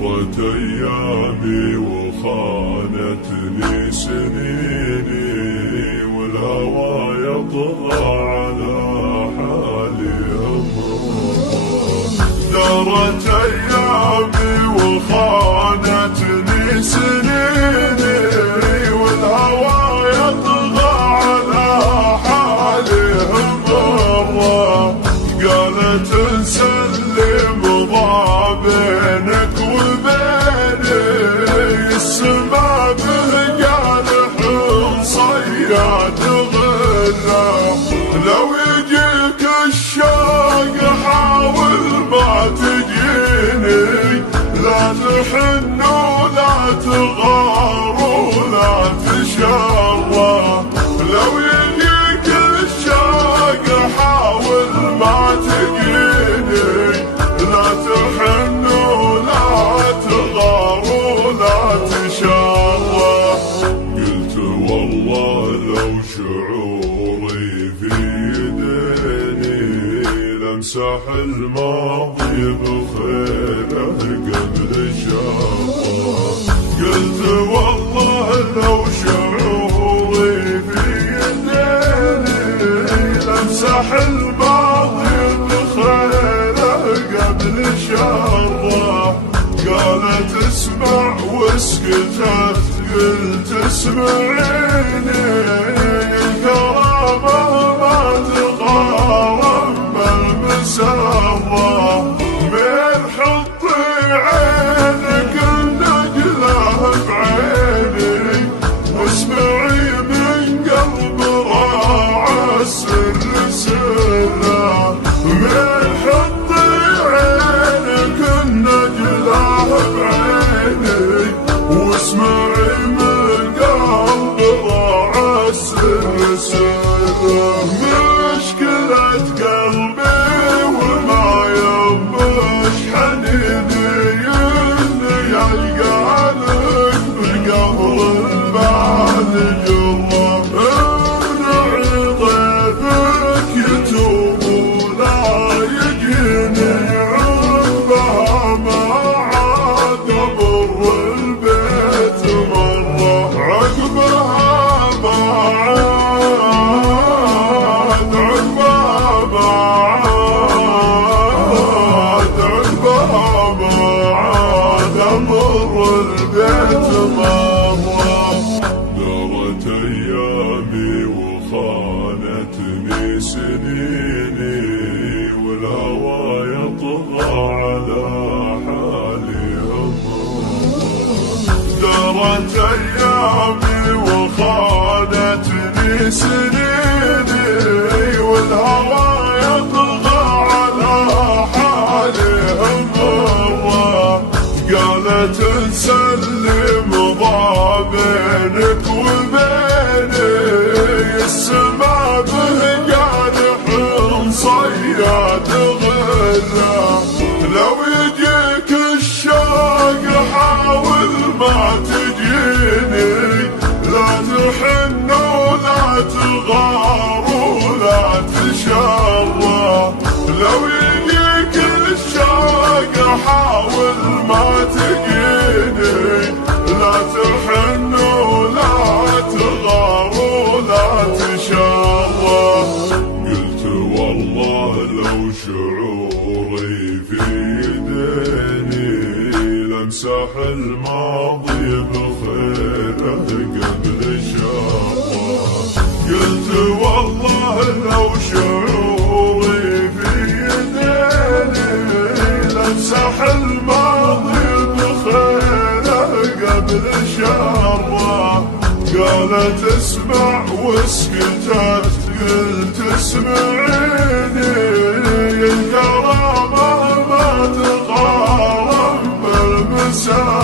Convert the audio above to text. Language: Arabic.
دارت أيامي وخانتني سنيني، والهوى يطغى على حالي أمره. دارت أيامي وخانتني سنيني، والهوى يطغى على حالي أمره. قالت نسلم ضا بينك وبيني، السما به جارح صياد غره. لو يجيك الشوق حاول ما تجيني، لا تحن ولا تغار ولا تشره. لو يجيك الشوق حاول ما تجيني، لا تحن ولا تغار ولا تشره. قلت والله لو شعوري في يديني، لمسح الماضي بخيره قبل شره. قلت والله لو شعوري في يديني، لمسح الماضي بخيره قبل شره. قالت اسمع واسكتت، قلت اسمعيني، الكرامة ما تقارن بالمسرة. من حطي عينك النجلة بعيني، واسمعي من قلب راعى السر سره. من حطي عينك النجلة بعيني، واسمعي من قلب راعى السر سره. مشكلة قلبي وما ينبش حنيني، اني يلقى لك بالقهر البعد جره. امنعي ضيفك يتوب ولا يجيني، عقبها ما عاد ابر البيت مره. عقبها ما عاد، عقبها ما عاد، عقبها ما عاد امر البيت مره. دارت ايامي وخانتني سنيني، والهوى يطغى على حالي أمره. دارت ايامي وخانتني سنيني، والهوى يطغى على حالي أمره. قالت نسلم ضا بينك وبيني، السما به جارح صياد غره. لو يجيك الشوق حاول ما تجيني، لا تحن ولا تغار ولا تشره. لو يجيك الشوق حاول ما تجيني، لا تحن ولا تغار ولا تشره. قلت والله لو شعوري في يديني، لمسح الماضي بخيره قبل شره. قلت والله لو شعوري في يديني، لمسح الماضي بخيره قبل شره. قالت اسمع واسكتت، قلت اسمعيني، الكرامة ما تقارن بالمسرة.